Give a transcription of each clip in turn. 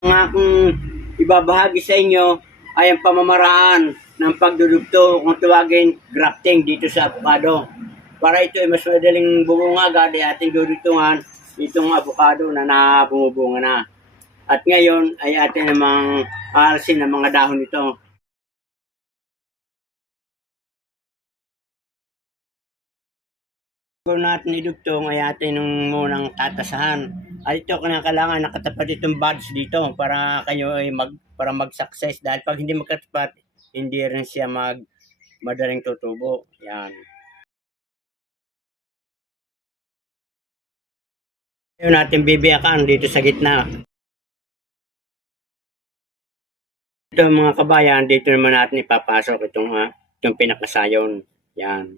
Ang akong ibabahagi sa inyo ay ang pamamaraan ng pagdudugto kung tawagin grafting dito sa avocado. Para ito ay mas madaling bumunga agad ay ating dudugtungan itong avocado na nabumubunga na. At ngayon ay atin namang aalisin ang mga dahon nito. Kung natin idugtong ay atin nung munang tatasahan. At ito kailangan nakatapat itong buds dito para kayo ay mag-success dahil pag hindi magkatapat hindi rin siya madaling tutubo. Yan. Ngayon natin bibiyakan dito sa gitna. Ito mga kabayan, dito naman natin ipapasok itong pinakasayon. Yan.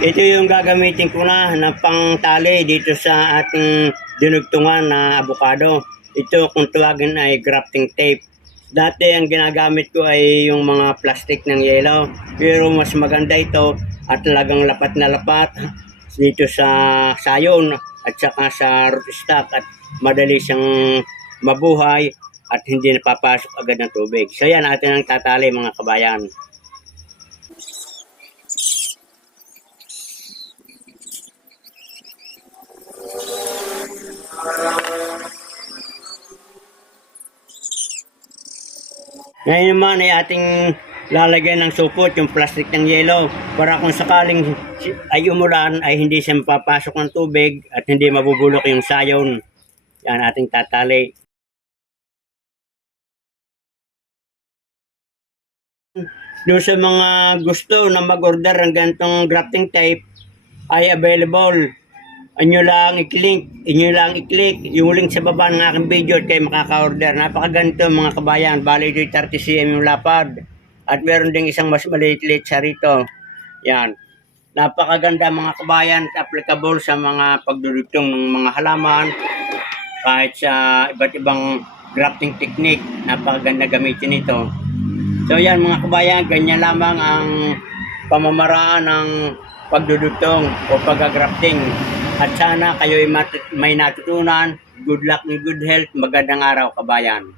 Ito yung gagamitin ko na pangtali dito sa ating dinugtungan na avocado. Ito kung tawagin ay grafting tape. Dati ang ginagamit ko ay yung mga plastic ng yelo. Pero mas maganda ito at talagang lapat na lapat dito sa sayon at saka sa rootstock at madali siyang mabuhay at hindi napapasok agad ng tubig. So yan atin ang tatali mga kabayan. Ngayon naman ay ating lalagyan ng supot yung plastic ng yelo para kung sakaling ay umulan ay hindi siya mapapasok ng tubig at hindi mabubulok yung sayon. Yan ating tatali. Doon sa mga gusto na mag-order ng ganitong grafting tape ay available. Inyo lang i-click yung link sa baba ng aking video at kayo makaka-order. Napakaganito mga kabayan. Bali ito 30 cm yung lapad. At meron ding isang mas maliit-liit sa rito. Yan. Napakaganda mga kabayan at applicable sa mga pagdudugtong ng mga halaman. Kahit sa iba't ibang grafting technique. Napakaganda gamitin ito. So yan mga kabayan, ganyan lamang ang pamamaraan ng pagdudugtong o pag-grafting. At sana kayo may natutunan. Good luck and good health. Magandang araw kabayan.